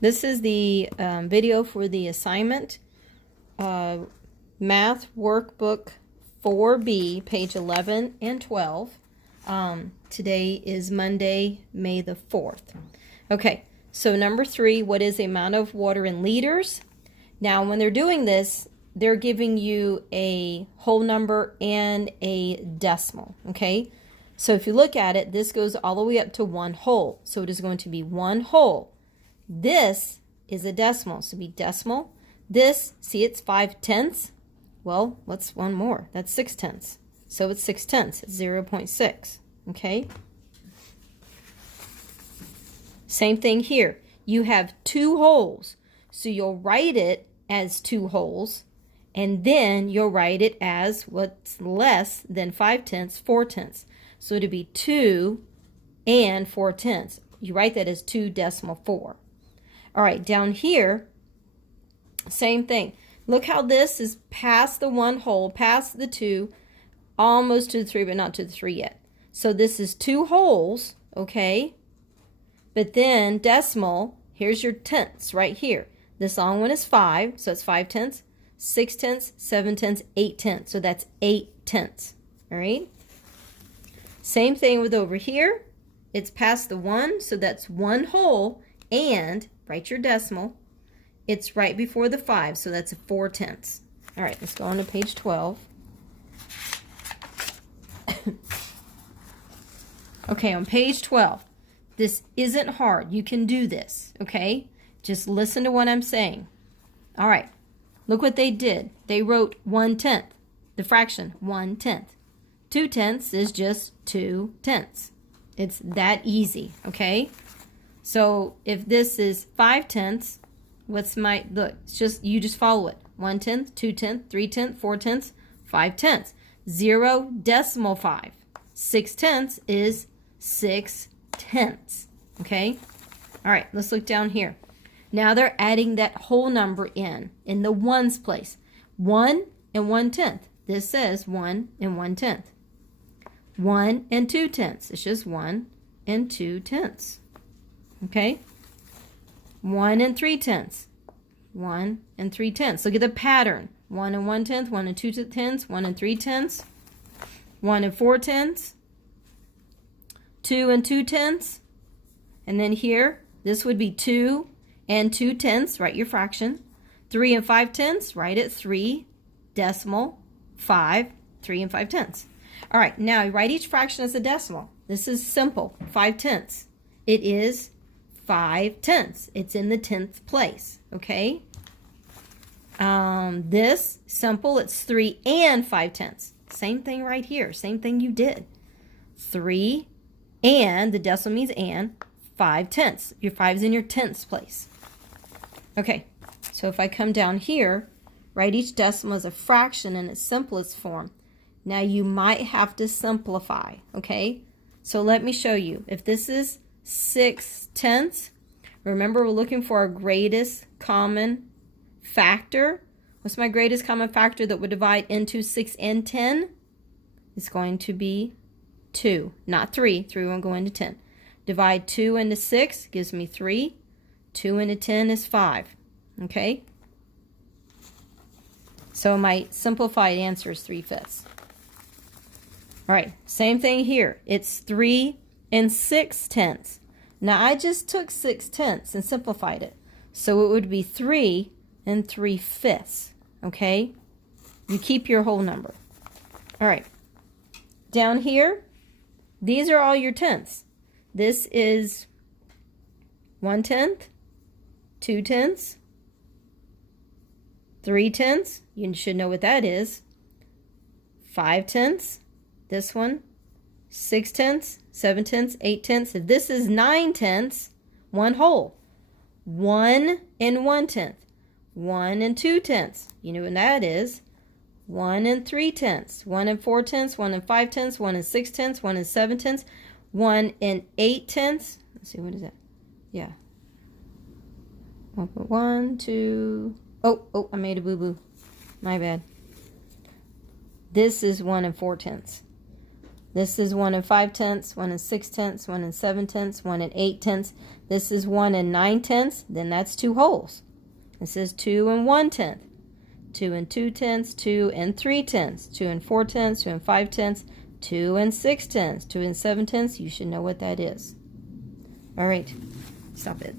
This is the video for the assignment, Math Workbook 4B, page 11 and 12. Today is Monday, May the 4th. Okay, so number 3, what is the amount of water in liters? Now, when they're doing this, they're giving you a whole number and a decimal, okay? So if you look at it, this goes all the way up to 1 whole. So it is going to be 1 whole. This is a decimal, so be decimal. This, see, it's 5/10. Well, what's one more? That's 6/10. So it's 6/10. It's 0.6. Okay. Same thing here. You have 2 wholes, so you'll write it as 2 wholes, and then you'll write it as what's less than 5/10, 4/10. So it'd be 2 and 4/10. You write that as 2.4. All right, down here, same thing. Look how this is past the 1 whole, past the 2, almost to the 3, but not to the 3 yet. So this is 2 wholes, okay? But then decimal, here's your tenths right here. This long one is 5, so it's 5/10, 6/10, 7/10, 8/10. So that's 8/10, all right? Same thing with over here. It's past the 1, so that's 1 whole, and write your decimal. It's right before the 5, so that's a 4/10. All right, let's go on to page 12. Okay, on page 12, this isn't hard. You can do this, okay? Just listen to what I'm saying. All right, look what they did. They wrote 1/10, the fraction 1/10. 2/10 is just 2/10. It's that easy, okay? So if this is 5/10, what's my, look, it's just, you just follow it. 1/10, 2/10, 3/10, 4/10, 5/10. 0.5. 6/10 is 6/10, okay? All right, let's look down here. Now they're adding that whole number in the ones place. 1 and 1/10. This says 1 and 1/10. 1 and 2/10. It's just 1 and 2/10. Okay? 1 and 3/10. 1 and 3/10. Look at the pattern. 1 and 1/10, 1 and 2/10, 1 and 3/10, 1 and 4/10, 2 and 2/10. And then here, this would be 2 and 2/10. Write your fraction. 3 and 5/10. Write it 3.5, 3 and 5/10. All right, now you write each fraction as a decimal. This is simple. 5/10. It is 5/10. It's in the 10th place, okay? This, simple, it's 3 and 5/10. Same thing right here. Same thing you did. 3 and, the decimal means and, 5/10. Your 5's in your 10th place. Okay, so if I come down here, write each decimal as a fraction in its simplest form. Now you might have to simplify, okay? So let me show you. If this is 6/10, remember we're looking for our greatest common factor. What's my greatest common factor that would divide into 6 and 10? It's going to be 2, not 3. 3 won't go into 10. Divide 2 into 6 gives me 3. 2 into 10 is 5, okay? So my simplified answer is 3/5. All right, same thing here. It's 3 and 6/10. Now I just took 6/10 and simplified it. So it would be 3 and 3/5, okay? You keep your whole number. All right, down here, these are all your tenths. This is 1/10, 2/10, 3/10. You should know what that is. 5/10. This one, 6/10, 7/10, 8/10. If this is 9/10, 1 whole. 1 and 1/10. 1 and 2/10. You know what that is. 1 and 3/10. 1 and 4/10. 1 and 5/10. 1 and 6/10. 1 and 7/10. 1 and 8/10. Let's see, what is that? Yeah. 1, 2. Oh, I made a boo-boo. My bad. This is 1 and 4/10. This is 1 5/10, 1 6/10, 1 7/10, 1 8/10. This is 1 9/10. Then that's 2 wholes. This is 2 1/10, 2 2/10, 2 3/10, 2 4/10, 2 5/10, 2 6/10, 2 7/10. You should know what that is. All right, stop it.